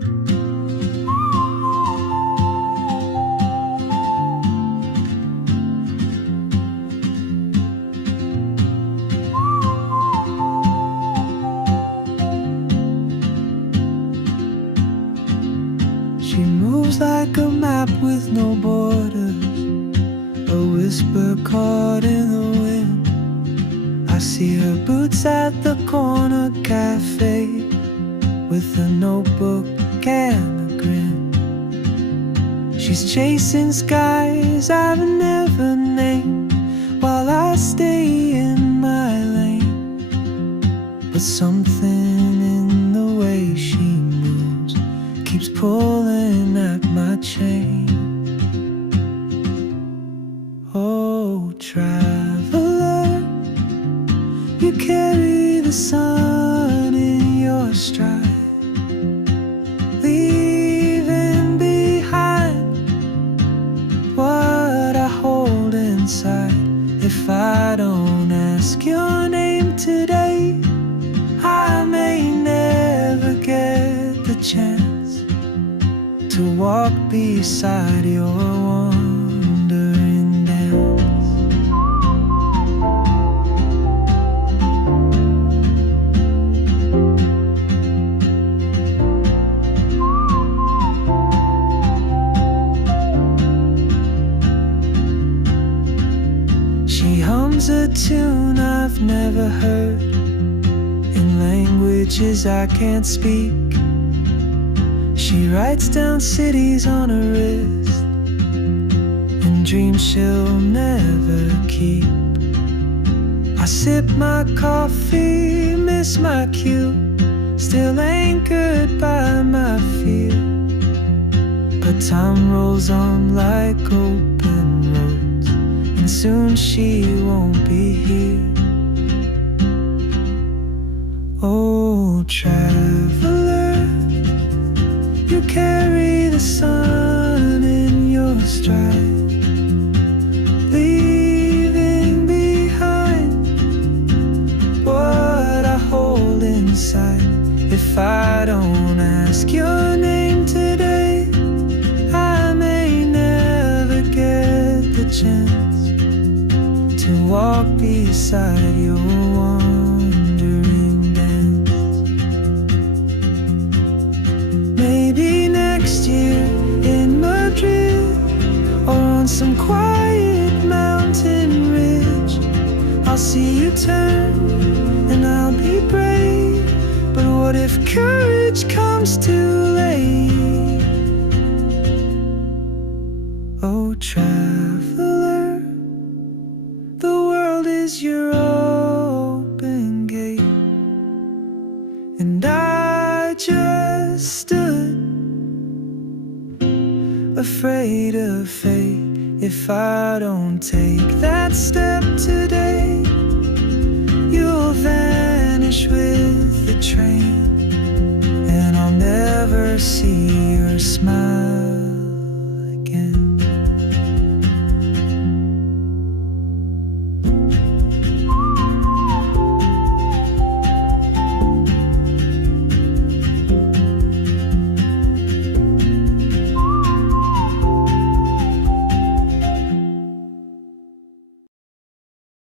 She moves like a map with no borders, a whisper caught in the wind. I see her boots at the corner cafe, with a notebook and a grin. She's chasing skies I've never named, while I stay in my lane. But something in the way she moves keeps pulling at my chain. Oh, traveler, you carry the sun in your stride, leaving behind what I hold inside. If I don't ask your name today, I may never get the chance to walk beside your wandering dance. She hums a tune I've never heard, in languages I can't speak. She writes down cities on her wrist, and dreams she'll never keep. I sip my coffee, miss my cue, still anchored by my fear. But time rolls on like open roads, and soon she won't be here. Oh, traveler, you carry the sun in your stride, leaving behind what I hold inside. If I don't ask your name today, I may never get the chance to walk beside your wandering dance. Maybe next year in Madrid, or on some quiet mountain ridge, I'll see you turn and I'll be brave. But what if courage comes too late? Oh, traveler, the world is your open gate, and I just stood afraid of fate. If I don't take that step today, you'll vanish with the train, and I'll never see your smile